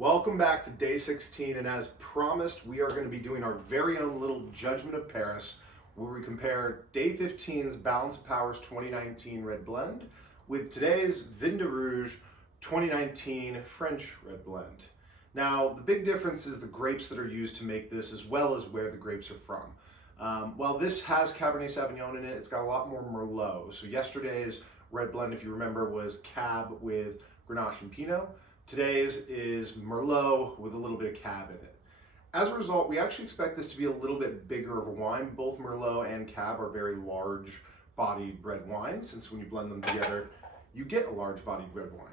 Welcome back to day 16, and as promised, we are going to be doing our very own little Judgment of Paris, where we compare day 15's Balanced Powers 2019 Red Blend with today's Vin de Rouge 2019 French Red Blend. Now, the big difference is the grapes that are used to make this, as well as where the grapes are from. While this has Cabernet Sauvignon in it, it's got a lot more Merlot. So yesterday's Red Blend, if you remember, was Cab with Grenache and Pinot. Today's is Merlot with a little bit of Cab in it. As a result, we actually expect this to be a little bit bigger of a wine. Both Merlot and Cab are very large-bodied red wines, since when you blend them together, you get a large-bodied red wine.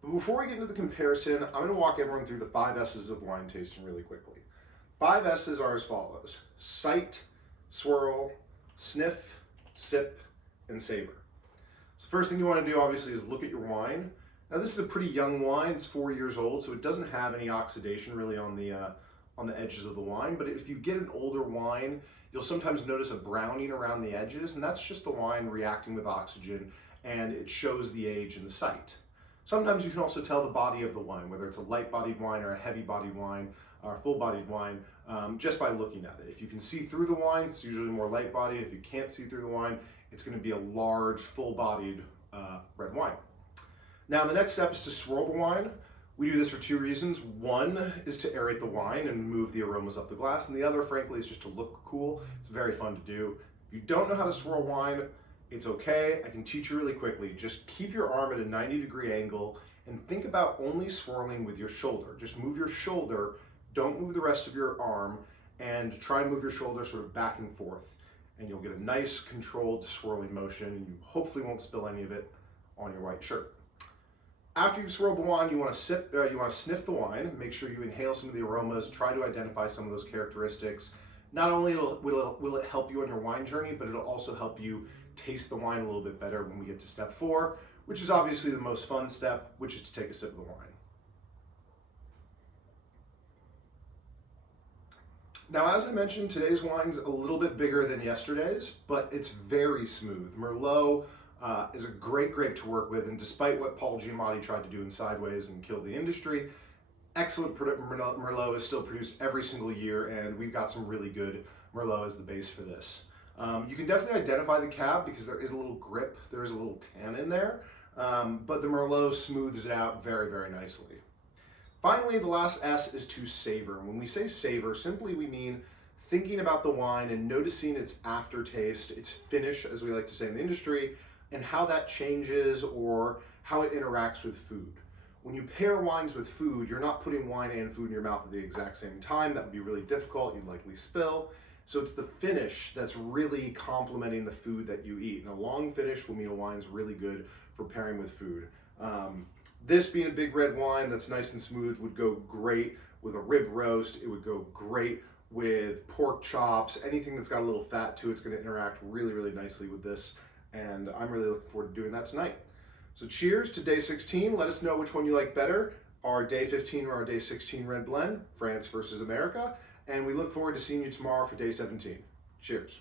But before we get into the comparison, I'm going to walk everyone through the 5 S's of wine tasting really quickly. 5 S's are as follows: sight, swirl, sniff, sip, and savor. So first thing you want to do, obviously, is look at your wine. Now this is a pretty young wine, it's 4 years old, so it doesn't have any oxidation really on the edges of the wine, but if you get an older wine, you'll sometimes notice a browning around the edges, and that's just the wine reacting with oxygen, and it shows the age and the sight. Sometimes you can also tell the body of the wine, whether it's a light-bodied wine or a heavy-bodied wine or a full-bodied wine, just by looking at it. If you can see through the wine, it's usually more light-bodied. If you can't see through the wine, it's going to be a large, full-bodied red wine. Now the next step is to swirl the wine. We do this for 2 reasons. One is to aerate the wine and move the aromas up the glass, and the other, frankly, is just to look cool. It's very fun to do. If you don't know how to swirl wine, it's okay. I can teach you really quickly. Just keep your arm at a 90-degree angle and think about only swirling with your shoulder. Just move your shoulder, don't move the rest of your arm, and try and move your shoulder sort of back and forth. And you'll get a nice controlled swirling motion, and you hopefully won't spill any of it on your white shirt. After you've swirled the wine, you want to sniff the wine. Make sure you inhale some of the aromas. Try to identify some of those characteristics. Not only will it help you on your wine journey, but it'll also help you taste the wine a little bit better when we get to step 4, which is obviously the most fun step, which is to take a sip of the wine. Now, as I mentioned, today's wine's a little bit bigger than yesterday's, but it's very smooth. Merlot is a great grape to work with, and despite what Paul Giamatti tried to do in Sideways and kill the industry, excellent Merlot is still produced every single year, and we've got some really good Merlot as the base for this. You can definitely identify the Cab because there is a little grip, there is a little tannin there, but the Merlot smooths it out very, very nicely. Finally, the last S is to savor. When we say savor, simply we mean thinking about the wine and noticing its aftertaste, its finish, as we like to say in the industry, and how that changes or how it interacts with food. When you pair wines with food, you're not putting wine and food in your mouth at the exact same time. That would be really difficult. You'd likely spill. So it's the finish that's really complementing the food that you eat. And a long finish will mean a wine's really good for pairing with food. This being a big red wine that's nice and smooth would go great with a rib roast. It would go great with pork chops. Anything that's got a little fat to it's going to interact really, really nicely with this. And I'm really looking forward to doing that tonight. So cheers to day 16. Let us know which one you like better, our day 15 or our day 16 Red Blend, France versus America. And we look forward to seeing you tomorrow for day 17. Cheers.